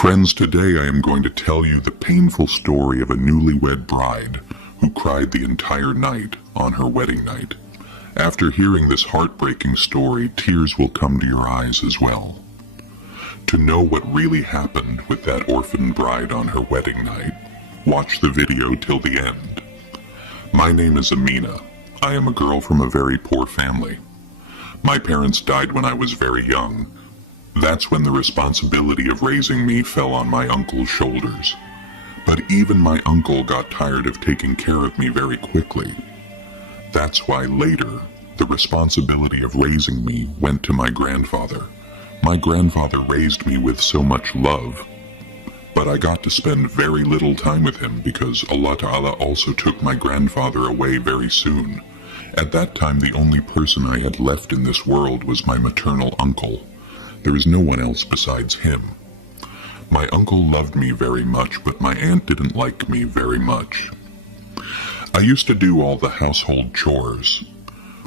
Friends, today I am going to tell you the painful story of a newlywed bride who cried the entire night on her wedding night. After hearing this heartbreaking story, tears will come to your eyes as well. To know what really happened with that orphan bride on her wedding night, watch the video till the end. My name is Amina. I am a girl from a very poor family. My parents died when I was very young. That's when the responsibility of raising me fell on my uncle's shoulders. But even my uncle got tired of taking care of me very quickly. That's why later, the responsibility of raising me went to my grandfather. My grandfather raised me with so much love. But I got to spend very little time with him because Allah Ta'ala also took my grandfather away very soon. At that time, the only person I had left in this world was my maternal uncle. There is no one else besides him. My uncle loved me very much, but my aunt didn't like me very much. I used to do all the household chores.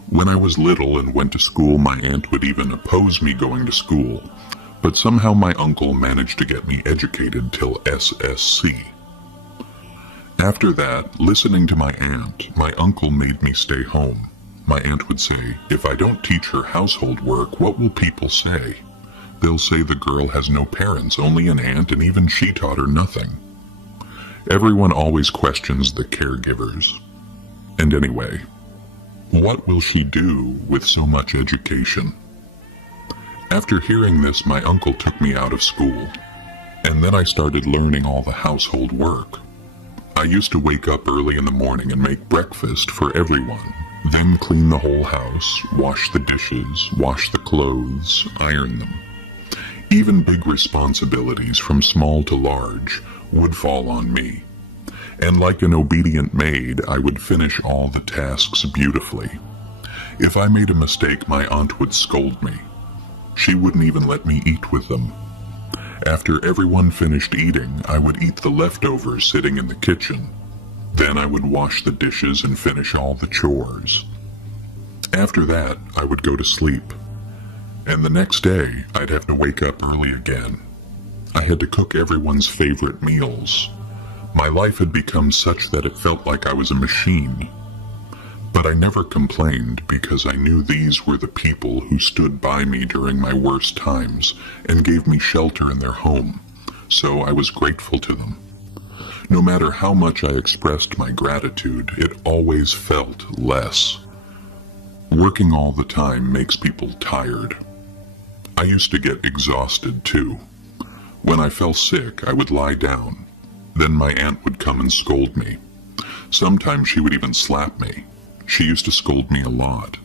When I was little and went to school, my aunt would even oppose me going to school, but somehow my uncle managed to get me educated till SSC. After that, listening to my aunt, my uncle made me stay home. My aunt would say, "If I don't teach her household work, what will people say? They'll say the girl has no parents, only an aunt, and even she taught her nothing." Everyone always questions the caregivers. And anyway, what will she do with so much education? After hearing this, my uncle took me out of school, and then I started learning all the household work. I used to wake up early in the morning and make breakfast for everyone, then clean the whole house, wash the dishes, wash the clothes, iron them. Even big responsibilities from small to large would fall on me. And like an obedient maid, I would finish all the tasks beautifully. If I made a mistake, my aunt would scold me. She wouldn't even let me eat with them. After everyone finished eating, I would eat the leftovers sitting in the kitchen. Then I would wash the dishes and finish all the chores. After that, I would go to sleep. And the next day, I'd have to wake up early again. I had to cook everyone's favorite meals. My life had become such that it felt like I was a machine. But I never complained because I knew these were the people who stood by me during my worst times and gave me shelter in their home, so I was grateful to them. No matter how much I expressed my gratitude, it always felt less. Working all the time makes people tired. I used to get exhausted too. When I fell sick, I would lie down. Then my aunt would come and scold me. Sometimes she would even slap me. She used to scold me a lot.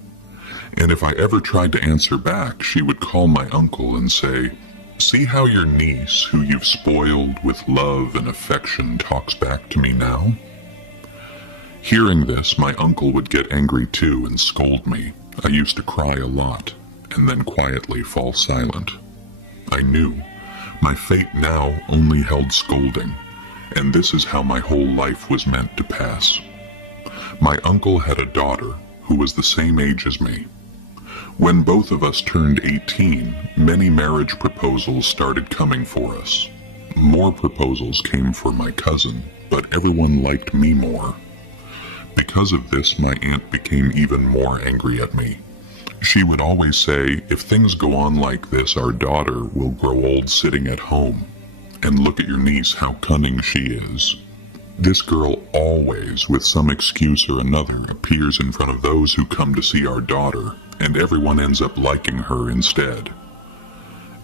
And if I ever tried to answer back, she would call my uncle and say, "See how your niece, who you've spoiled with love and affection, talks back to me now?" Hearing this, my uncle would get angry too and scold me. I used to cry a lot, and then quietly fall silent. I knew my fate now only held scolding, and this is how my whole life was meant to pass. My uncle had a daughter who was the same age as me. When both of us turned 18, many marriage proposals started coming for us. More proposals came for my cousin, but everyone liked me more. Because of this, my aunt became even more angry at me. She would always say, "If things go on like this, our daughter will grow old sitting at home. And look at your niece, how cunning she is." This girl always, with some excuse or another, appears in front of those who come to see our daughter, and everyone ends up liking her instead.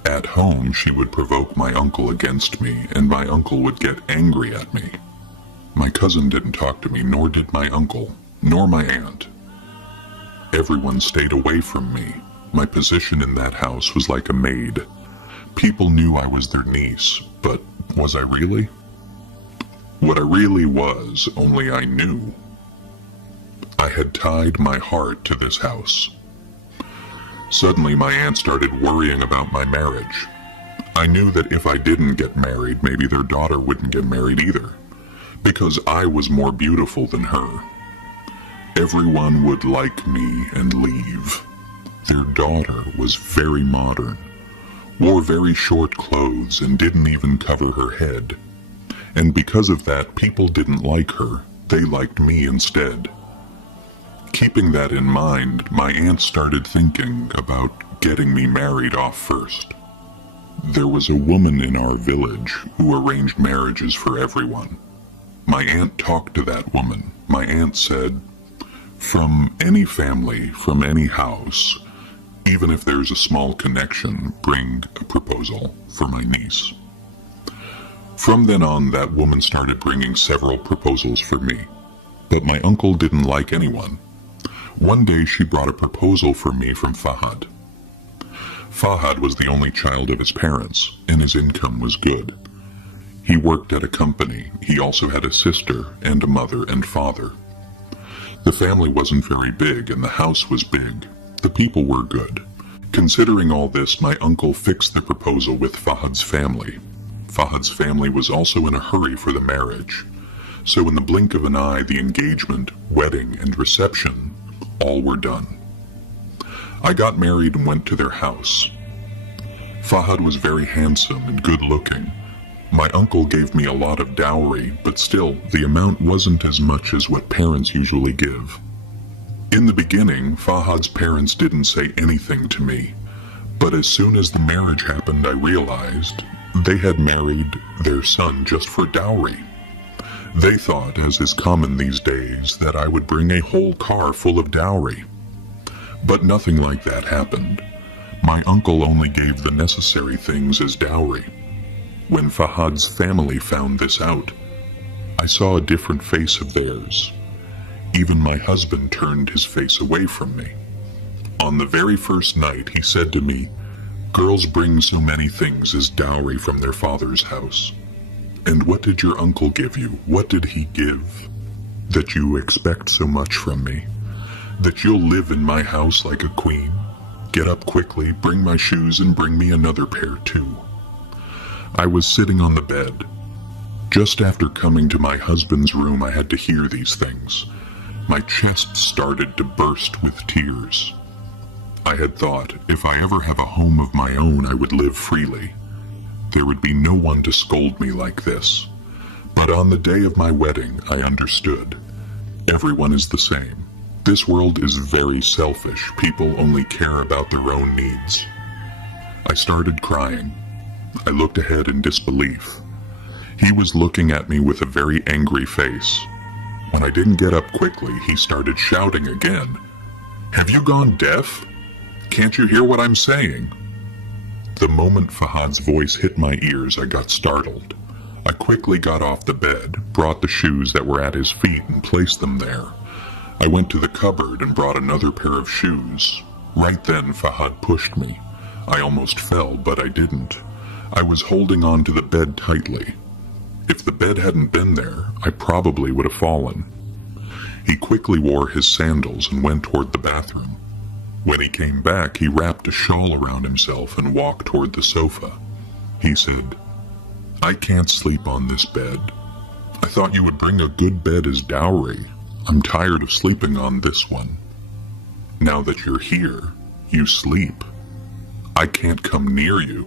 At home, she would provoke my uncle against me, and my uncle would get angry at me. My cousin didn't talk to me, nor did my uncle, nor my aunt. Everyone stayed away from me. My position in that house was like a maid. People knew I was their niece, but was I really? What I really was, only I knew. I had tied my heart to this house. Suddenly, my aunt started worrying about my marriage. I knew that if I didn't get married, maybe their daughter wouldn't get married either, because I was more beautiful than her. Everyone would like me and leave. Their daughter was very modern. wore very short clothes and didn't even cover her head. And because of that, people didn't like her, they liked me instead. Keeping that in mind, my aunt started thinking about getting me married off first. There was a woman in our village who arranged marriages for everyone. My aunt talked to that woman. My aunt said, "From any family, from any house, even if there's a small connection, bring a proposal for my niece." From then on, that woman started bringing several proposals for me. But my uncle didn't like anyone. One day she brought a proposal for me from Fahad. Fahad was the only child of his parents, and his income was good. He worked at a company. He also had a sister and a mother and father. The family wasn't very big, and the house was big. The people were good. Considering all this, my uncle fixed the proposal with Fahad's family. Fahad's family was also in a hurry for the marriage. So in the blink of an eye, the engagement, wedding, and reception all were done. I got married and went to their house. Fahad was very handsome and good-looking. My uncle gave me a lot of dowry, but still, the amount wasn't as much as what parents usually give. In the beginning, Fahad's parents didn't say anything to me, but as soon as the marriage happened, I realized they had married their son just for dowry. They thought, as is common these days, that I would bring a whole car full of dowry. But nothing like that happened. My uncle only gave the necessary things as dowry. When Fahad's family found this out, I saw a different face of theirs. Even my husband turned his face away from me. On the very first night, he said to me, "Girls bring so many things as dowry from their father's house. And what did your uncle give you? What did he give? That you expect so much from me? That you'll live in my house like a queen? Get up quickly, bring my shoes, and bring me another pair too." I was sitting on the bed. Just after coming to my husband's room, I had to hear these things. My chest started to burst with tears. I had thought, if I ever have a home of my own, I would live freely. There would be no one to scold me like this. But on the day of my wedding, I understood. Everyone is the same. This world is very selfish. People only care about their own needs. I started crying. I looked ahead in disbelief. He was looking at me with a very angry face. When I didn't get up quickly, he started shouting again. "Have you gone deaf? Can't you hear what I'm saying?" The moment Fahad's voice hit my ears, I got startled. I quickly got off the bed, brought the shoes that were at his feet and placed them there. I went to the cupboard and brought another pair of shoes. Right then, Fahad pushed me. I almost fell, but I didn't. I was holding on to the bed tightly. If the bed hadn't been there, I probably would have fallen. He quickly wore his sandals and went toward the bathroom. When he came back, he wrapped a shawl around himself and walked toward the sofa. He said, "I can't sleep on this bed. I thought you would bring a good bed as dowry. I'm tired of sleeping on this one. Now that you're here, you sleep. I can't come near you."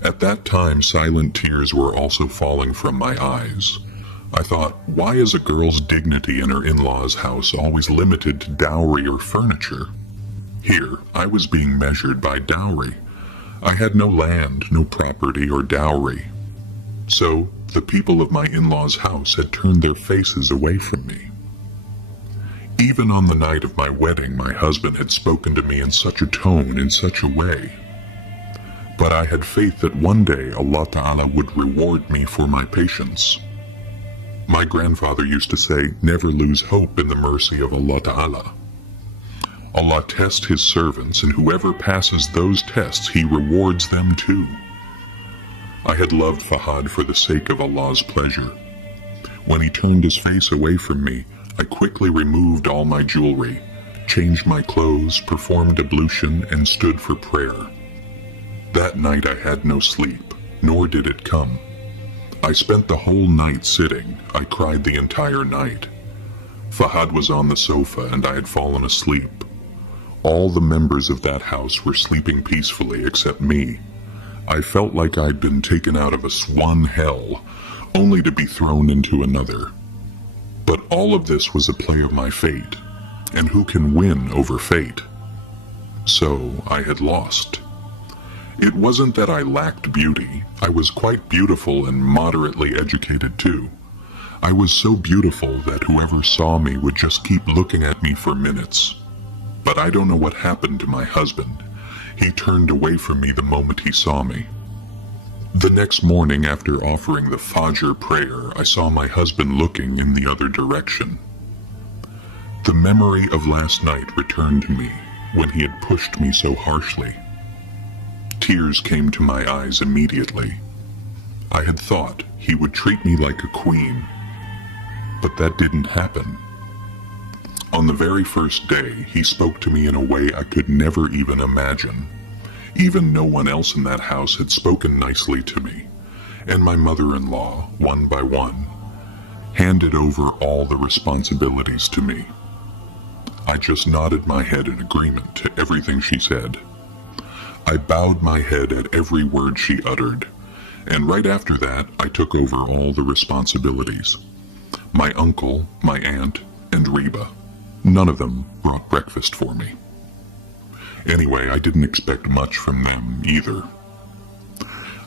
At that time, silent tears were also falling from my eyes. I thought, why is a girl's dignity in her in-laws' house always limited to dowry or furniture? Here, I was being measured by dowry. I had no land, no property or dowry. So, the people of my in-laws' house had turned their faces away from me. Even on the night of my wedding, my husband had spoken to me in such a tone, in such a way. But I had faith that one day Allah Ta'ala would reward me for my patience. My grandfather used to say, "Never lose hope in the mercy of Allah Ta'ala." Allah tests His servants, and whoever passes those tests, He rewards them too. I had loved Fahad for the sake of Allah's pleasure. When he turned his face away from me, I quickly removed all my jewelry, changed my clothes, performed ablution, and stood for prayer. That night I had no sleep, nor did it come. I spent the whole night sitting. I cried the entire night. Fahad was on the sofa and I had fallen asleep. All the members of that house were sleeping peacefully except me. I felt like I'd been taken out of one hell, only to be thrown into another. But all of this was a play of my fate, and who can win over fate? So I had lost. It wasn't that I lacked beauty. I was quite beautiful and moderately educated too. I was so beautiful that whoever saw me would just keep looking at me for minutes. But I don't know what happened to my husband. He turned away from me the moment he saw me. The next morning, after offering the Fajr prayer, I saw my husband looking in the other direction. The memory of last night returned to me when he had pushed me so harshly. Tears came to my eyes immediately. I had thought he would treat me like a queen, but that didn't happen. On the very first day, he spoke to me in a way I could never even imagine. Even no one else in that house had spoken nicely to me, and my mother-in-law, one by one, handed over all the responsibilities to me. I just nodded my head in agreement to everything she said. I bowed my head at every word she uttered, and right after that, I took over all the responsibilities. My uncle, my aunt, and Reba. None of them brought breakfast for me. Anyway, I didn't expect much from them either.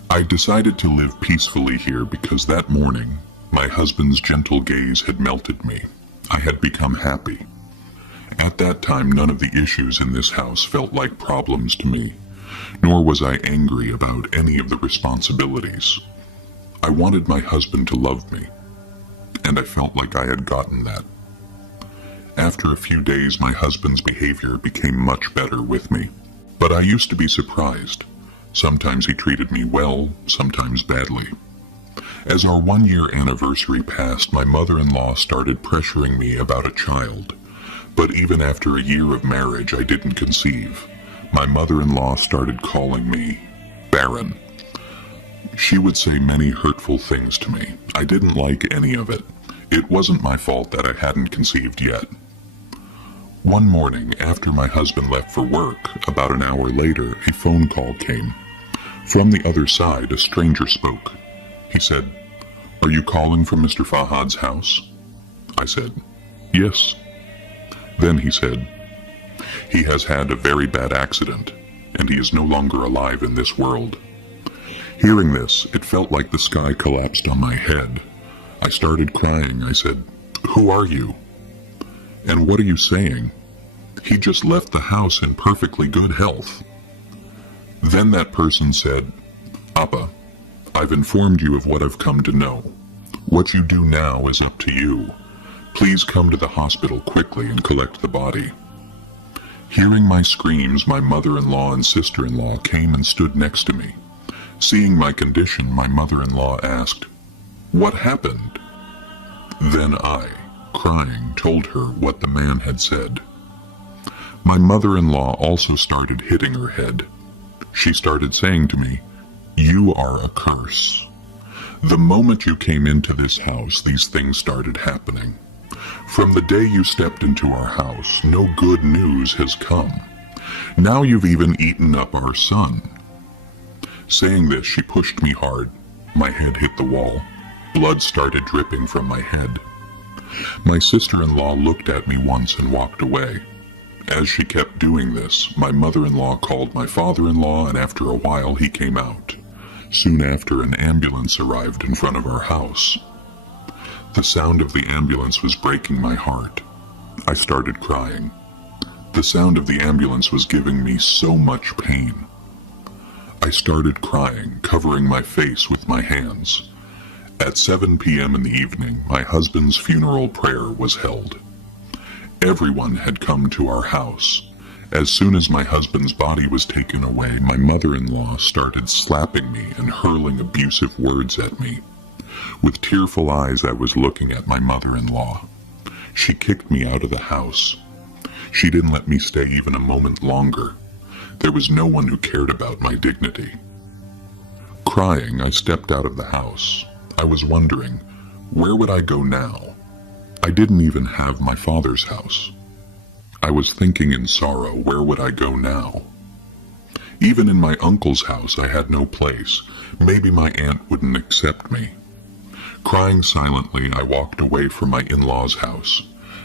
I decided to live peacefully here because that morning, my husband's gentle gaze had melted me. I had become happy. At that time, none of the issues in this house felt like problems to me, nor was I angry about any of the responsibilities. I wanted my husband to love me, and I felt like I had gotten that. After a few days, my husband's behavior became much better with me, but I used to be surprised. Sometimes he treated me well, sometimes badly. As our 1-year anniversary passed, my mother-in-law started pressuring me about a child, but even after a year of marriage, I didn't conceive. My mother-in-law started calling me barren. She would say many hurtful things to me. I didn't like any of it. It wasn't my fault that I hadn't conceived yet. One morning, after my husband left for work, about an hour later, a phone call came. From the other side, a stranger spoke. He said, "Are you calling from Mr. Fahad's house?" I said, "Yes." Then he said, "He has had a very bad accident, and he is no longer alive in this world." Hearing this, it felt like the sky collapsed on my head. I started crying. I said, "Who are you? And what are you saying? He just left the house in perfectly good health." Then that person said, "Appa, I've informed you of what I've come to know. What you do now is up to you. Please come to the hospital quickly and collect the body." Hearing my screams, my mother-in-law and sister-in-law came and stood next to me. Seeing my condition, my mother-in-law asked, "What happened?" Then I, crying, told her what the man had said. My mother-in-law also started hitting her head. She started saying to me, "You are a curse. The moment you came into this house, these things started happening. From the day you stepped into our house, no good news has come. Now you've even eaten up our son." Saying this, she pushed me hard. My head hit the wall. Blood started dripping from my head. My sister-in-law looked at me once and walked away. As she kept doing this, my mother-in-law called my father-in-law, and after a while he came out. Soon after, an ambulance arrived in front of our house. The sound of the ambulance was breaking my heart. I started crying. The sound of the ambulance was giving me so much pain. I started crying, covering my face with my hands. At 7 p.m. in the evening, my husband's funeral prayer was held. Everyone had come to our house. As soon as my husband's body was taken away, my mother-in-law started slapping me and hurling abusive words at me. With tearful eyes, I was looking at my mother-in-law. She kicked me out of the house. She didn't let me stay even a moment longer. There was no one who cared about my dignity. Crying, I stepped out of the house. I was wondering, where would I go now? I didn't even have my father's house. I was thinking in sorrow, where would I go now? Even in my uncle's house I had no place. Maybe my aunt wouldn't accept me. Crying silently, I walked away from my in-laws' house.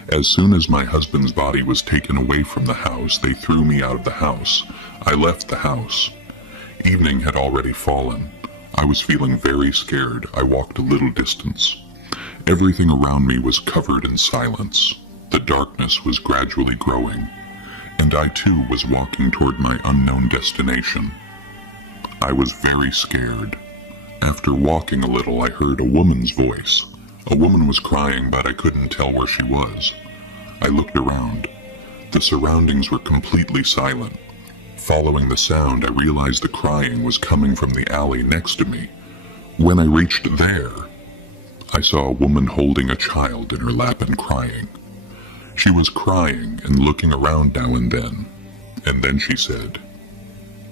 As soon as my husband's body was taken away from the house, they threw me out of the house. I left the house. Evening had already fallen. I was feeling very scared. I walked a little distance. Everything around me was covered in silence. The darkness was gradually growing, and I too was walking toward my unknown destination. I was very scared. After walking a little, I heard a woman's voice. A woman was crying, but I couldn't tell where she was. I looked around. The surroundings were completely silent. Following the sound, I realized the crying was coming from the alley next to me. When I reached there, I saw a woman holding a child in her lap and crying. She was crying and looking around now and then she said,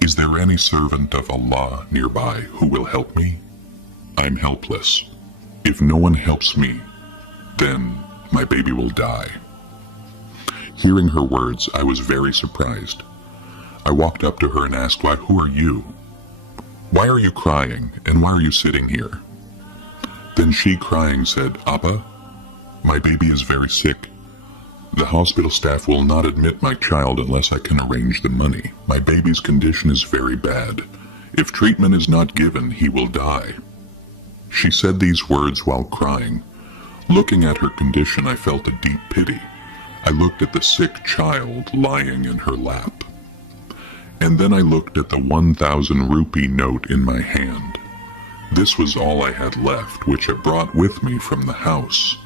"Is there any servant of Allah nearby who will help me? I'm helpless. If no one helps me, then my baby will die." Hearing her words, I was very surprised. I walked up to her and asked, "Who are you? Why are you crying, and why are you sitting here?" Then she, crying, said, "Abba, my baby is very sick. The hospital staff will not admit my child unless I can arrange the money. My baby's condition is very bad. If treatment is not given, he will die." She said these words while crying. Looking at her condition, I felt a deep pity. I looked at the sick child lying in her lap. And then I looked at the 1,000 rupee note in my hand. This was all I had left, which I brought with me from the house.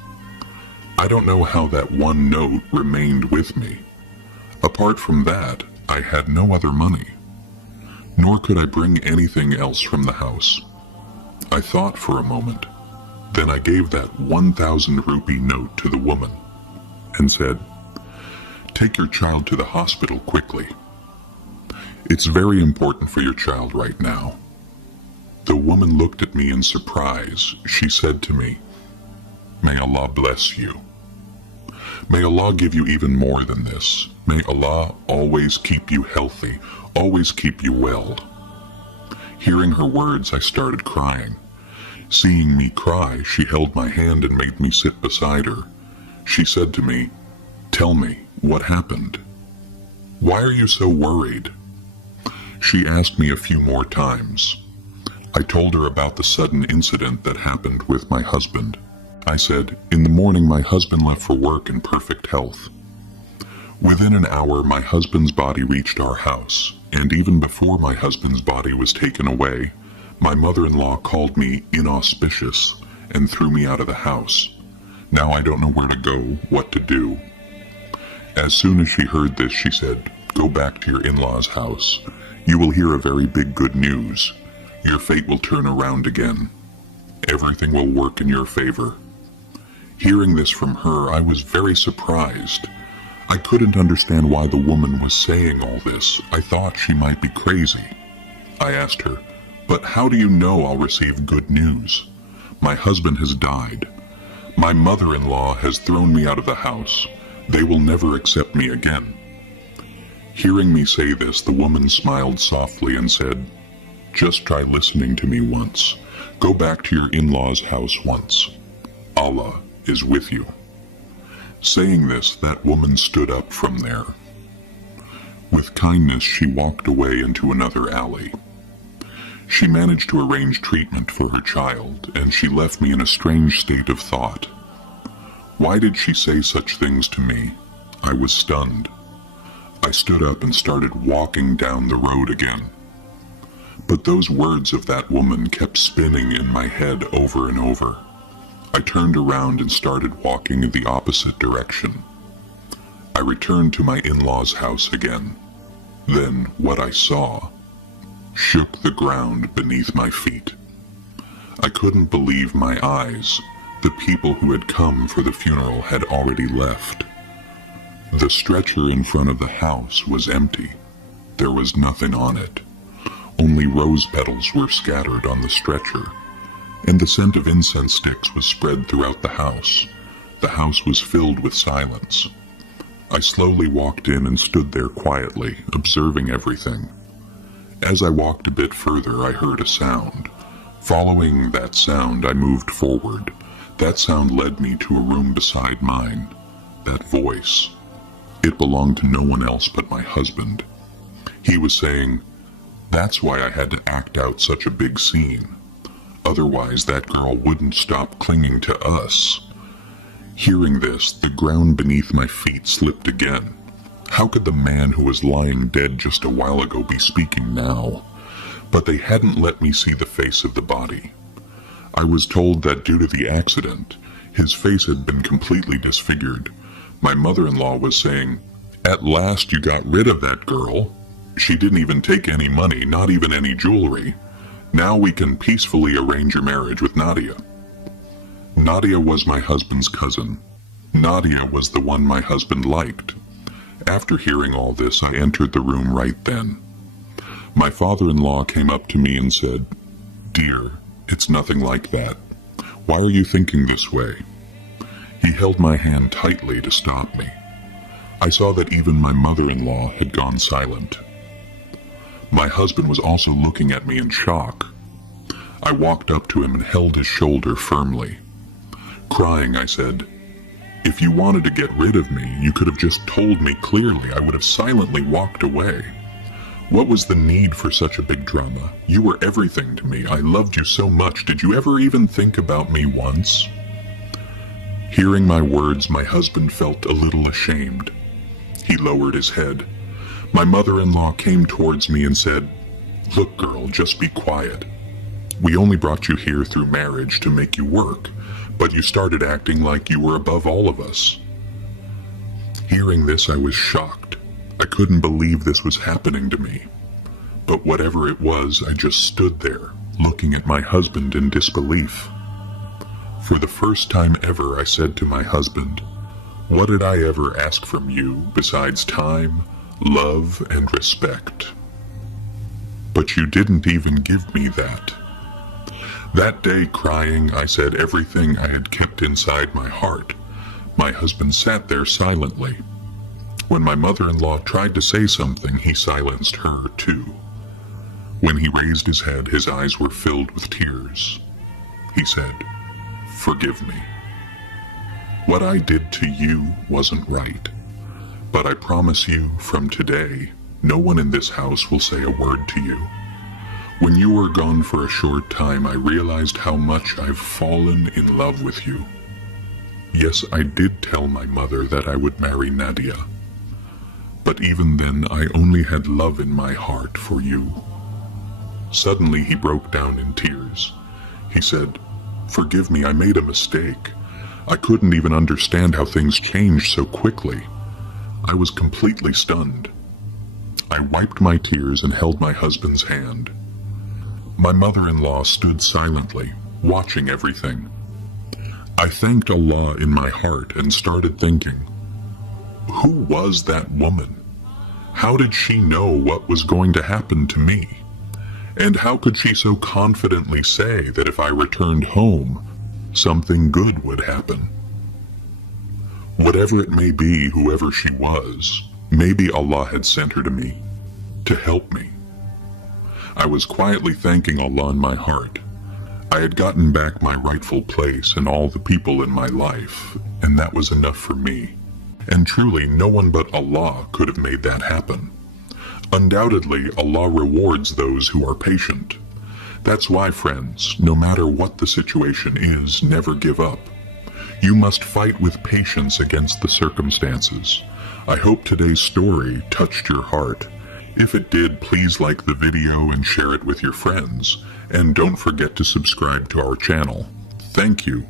I don't know how that one note remained with me. Apart from that, I had no other money, nor could I bring anything else from the house. I thought for a moment. Then I gave that 1,000 rupee note to the woman and said, "Take your child to the hospital quickly. It's very important for your child right now." The woman looked at me in surprise. She said to me, "May Allah bless you. May Allah give you even more than this. May Allah always keep you healthy, always keep you well." Hearing her words, I started crying. Seeing me cry, she held my hand and made me sit beside her. She said to me, "Tell me, what happened? Why are you so worried?" She asked me a few more times. I told her about the sudden incident that happened with my husband. I said, "In the morning my husband left for work in perfect health. Within an hour my husband's body reached our house, and even before my husband's body was taken away, my mother-in-law called me inauspicious and threw me out of the house. Now I don't know where to go, what to do." As soon as she heard this, she said, "Go back to your in-laws' house. You will hear a very big good news. Your fate will turn around again. Everything will work in your favor." Hearing this from her, I was very surprised. I couldn't understand why the woman was saying all this. I thought she might be crazy. I asked her, "But how do you know I'll receive good news? My husband has died. My mother-in-law has thrown me out of the house. They will never accept me again." Hearing me say this, the woman smiled softly and said, "Just try listening to me once. Go back to your in-laws' house once. Allah is with you." Saying this, that woman stood up from there. With kindness, she walked away into another alley. She managed to arrange treatment for her child, and she left me in a strange state of thought. Why did she say such things to me? I was stunned. I stood up and started walking down the road again. But those words of that woman kept spinning in my head over and over. I turned around and started walking in the opposite direction. I returned to my in-laws' house again. Then what I saw shook the ground beneath my feet. I couldn't believe my eyes. The people who had come for the funeral had already left. The stretcher in front of the house was empty. There was nothing on it. Only rose petals were scattered on the stretcher, and the scent of incense sticks was spread throughout the house. The house was filled with silence. I slowly walked in and stood there quietly, observing everything. As I walked a bit further, I heard a sound. Following that sound, I moved forward. That sound led me to a room beside mine. That voice. It belonged to no one else but my husband. He was saying, "That's why I had to act out such a big scene. Otherwise, that girl wouldn't stop clinging to us." Hearing this, the ground beneath my feet slipped again. How could the man who was lying dead just a while ago be speaking now? But they hadn't let me see the face of the body. I was told that due to the accident, his face had been completely disfigured. My mother-in-law was saying, "At last you got rid of that girl. She didn't even take any money, not even any jewelry. Now we can peacefully arrange your marriage with Nadia." Nadia was my husband's cousin. Nadia was the one my husband liked. After hearing all this, I entered the room right then. My father-in-law came up to me and said, "Dear, it's nothing like that. Why are you thinking this way?" He held my hand tightly to stop me. I saw that even my mother-in-law had gone silent. My husband was also looking at me in shock. I walked up to him and held his shoulder firmly. Crying, I said, "If you wanted to get rid of me, you could have just told me clearly. I would have silently walked away. What was the need for such a big drama? You were everything to me. I loved you so much. Did you ever even think about me once?" Hearing my words, my husband felt a little ashamed. He lowered his head. My mother-in-law came towards me and said, "Look, girl, just be quiet. We only brought you here through marriage to make you work, but you started acting like you were above all of us." Hearing this, I was shocked. I couldn't believe this was happening to me. But whatever it was, I just stood there, looking at my husband in disbelief. For the first time ever, I said to my husband, "What did I ever ask from you besides time, love, and respect? But you didn't even give me that." That day, crying, I said everything I had kept inside my heart. My husband sat there silently. When my mother-in-law tried to say something, he silenced her too. When he raised his head, his eyes were filled with tears. He said, "Forgive me. What I did to you wasn't right. But I promise you, from today, no one in this house will say a word to you. When you were gone for a short time, I realized how much I've fallen in love with you. Yes, I did tell my mother that I would marry Nadia. But even then, I only had love in my heart for you." Suddenly, he broke down in tears. He said, "Forgive me, I made a mistake. I couldn't even understand how things changed so quickly. I was completely stunned." I wiped my tears and held my husband's hand. My mother-in-law stood silently, watching everything. I thanked Allah in my heart and started thinking, who was that woman? How did she know what was going to happen to me? And how could she so confidently say that if I returned home, something good would happen? Whatever it may be, whoever she was, maybe Allah had sent her to me, to help me. I was quietly thanking Allah in my heart. I had gotten back my rightful place and all the people in my life, and that was enough for me. And truly, no one but Allah could have made that happen. Undoubtedly, Allah rewards those who are patient. That's why, friends, no matter what the situation is, never give up. You must fight with patience against the circumstances. I hope today's story touched your heart. If it did, please like the video and share it with your friends. And don't forget to subscribe to our channel. Thank you.